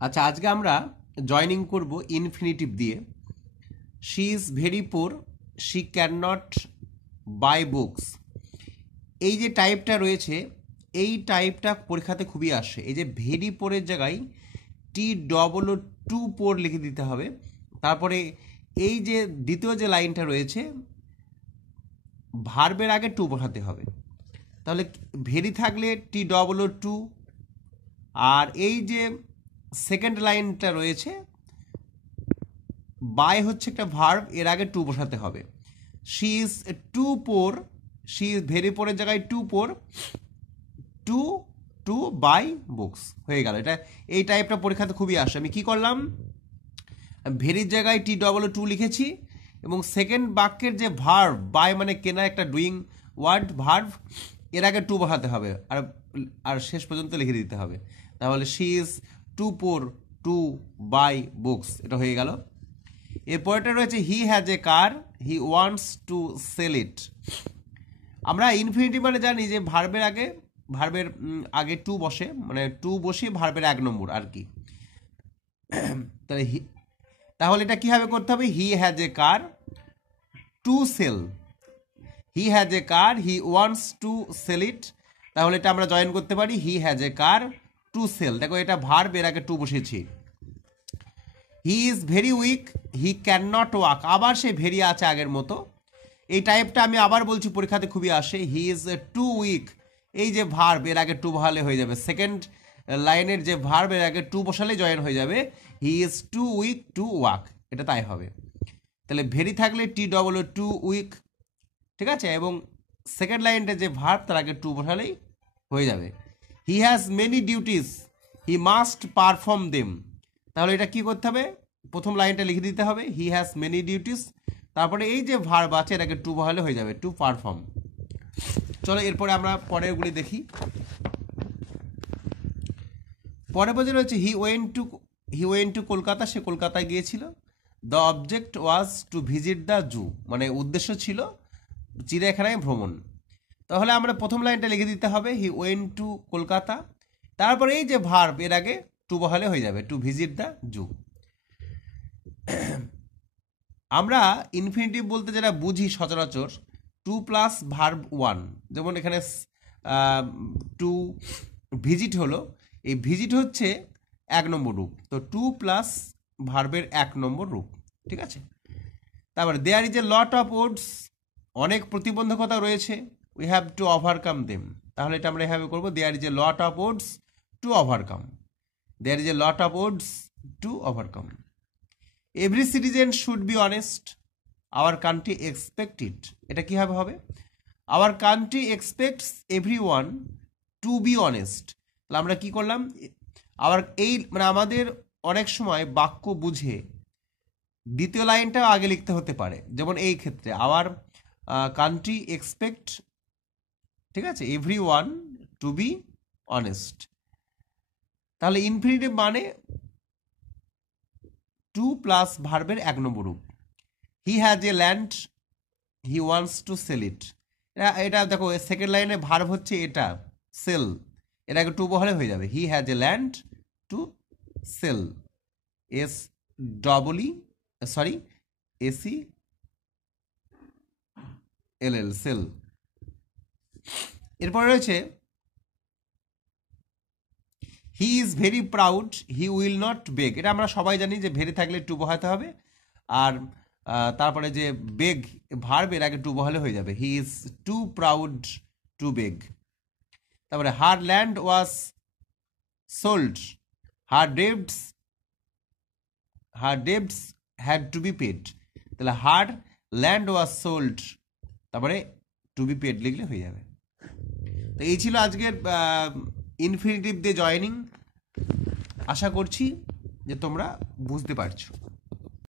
আচ্ছা, আজকে আমরা জয়নিং করব ইনফিনিটিভ দিয়ে। She is very poor, she can not buy books. এই যে টাইপটা রয়েছে, এই টাইপটা পরীক্ষাতে খুবই আসে। এই যে ভেরি পোরের জায়গায় TOO টু পোর লিখে দিতে হবে। তারপরে এই যে দ্বিতীয় যে লাইনটা রয়েছে, ভার্বের আগে টু বসাতে হবে। তাহলে ভেরি থাকলে TOO টু, আর এই যে সেকেন্ড লাইনটা রয়েছে বাই হচ্ছে একটা ভার্ব, এর আগে টু বসাতে হবে। She is too poor, she is very পোরের জায়গায় too poor to to buy books হয়ে গেল। এটা এই টাইপটা পরীক্ষাতে খুবই আসে। আমি কি করলাম, ভেরির জায়গায় TOO টু লিখেছি এবং সেকেন্ড বাক্যের যে ভার্ব বাই মানে কেনা, একটা ডুইং ওয়ার্ড ভার্ব, এর আগে টু বসাতে হবে আর আর শেষ পর্যন্ত লিখে দিতে হবে। তাহলে she is too poor to buy books, এটা হয়ে গেল। এরপরটা রয়েছে he has a car, he wants to sell it. আমরা ইনফিনিটিভ মানে জানি যে ভার্বের আগে টু বসে, মানে টু বসে ভার্বের এক নম্বর আর কি। তাহলে তাহলে এটা কীভাবে করতে হবে, he has a car to sell, he has a car, he wants to sell it. তাহলে এটা আমরা জয়েন করতে পারি, he has a car to sell. দেখো এটা ভার্ব, এর আগে টু বসেছি। He is very weak, he can not walk, আবার সে ভেরি আছে আগের মতো। এই টাইপটা আমি আবার বলছি পরীক্ষাতে খুবই আসে। হি ইজ টু উইক, এই যে ভার্ব এর আগে টু বসালে হয়ে যাবে। সেকেন্ড লাইনের যে ভার্ব এর আগে টু বসালে জয়েন হয়ে যাবে। He is too weak to walk, এটা তাই হবে। তাহলে ভেরি থাকলে TOO টু উইক, ঠিক আছে, এবং সেকেন্ড লাইনটা যে ভার্ব তার আগে টু বসালেই হয়ে যাবে। He has many duties, he must perform them. তাহলে এটা কি করতে হবে, প্রথম লাইনটা লিখে দিতে হবে, হি হ্যাজ মেনি ডিউটিস, তারপরে এই যে ভার্ব আছে এটাকে টু বসালে হয়ে যাবে, টু পারফর্ম। চলো এরপরে আমরা পরেরগুলি দেখি। পরের বছর রয়েছে হি ওয়েন্ট টু কলকাতা, সে কলকাতায় গিয়েছিল। The object was to visit the zoo, মানে উদ্দেশ্য ছিল চিড়িয়াখানায় ভ্রমণ। তাহলে আমরা প্রথম লাইনটা লিখে দিতে হবে, হি ওয়েন্ট টু কলকাতা, তারপরে এই যে ভার্ব এর আগে টু বসালে হয়ে যাবে, টু ভিজিট দ্য জু। আমরা ইনফিনিটিভ বলতে যেটা বুঝি সচরাচর, টু প্লাস ভার্ব ওয়ান। যেমন এখানে টু ভিজিট হলো, এই ভিজিট হচ্ছে এক নম্বর রূপ, তো টু প্লাস ভার্বের এক নম্বর রূপ, ঠিক আছে। তারপরে there is a lot of odds, অনেক প্রতিবন্ধকতা রয়েছে, we have to overcome them. তাহলে এটা আমরা এভাবে করবো, there is a lot of odds to overcome, there is a lot of odds to overcome. Every citizen should be honest, our country expect it. এটা কীভাবে হবে, our country expects every one to be honest. তাহলে আমরা কি করলাম, আবার এই মানে আমাদের অনেক সময় বাক্য বুঝে দ্বিতীয় লাইনটাও আগে লিখতে হতে পারে। যেমন এই ক্ষেত্রে আওয়ার কান্ট্রি এক্সপেক্ট, ঠিক আছে, every one to be honest. তাহলে ইনফিনিটিভ মানে টু প্লাস ভার্বের এক নম্বর রূপ। He has a land, he wants to sell it. এটা দেখো সেকেন্ড লাইনে ভার্ব হচ্ছে এটা সেল, এর আগে টু বহলে হয়ে যাবে, he has a land to sell, SELL sell. এরপরে রয়েছে he is very proud, he will not beg. এটা আমরা সবাই জানি যে ভেরি থাকলে টু বহাতে হবে, আর তারপরে যে বেগ ভার্ব এর আগে টু বহালে হয়ে যাবে, he is too proud to beg. তারপরে her land was sold, her debts had to be paid. তাহলে হার ল্যান্ড ওয়াজ সোল্ড, তারপরে টু বি পেড লিখলে হয়ে যাবে। তো এই ছিল আজকের ইনফিনিটিভ দিয়ে জয়েনিং। আশা করছি যে তোমরা বুঝতে পারছো।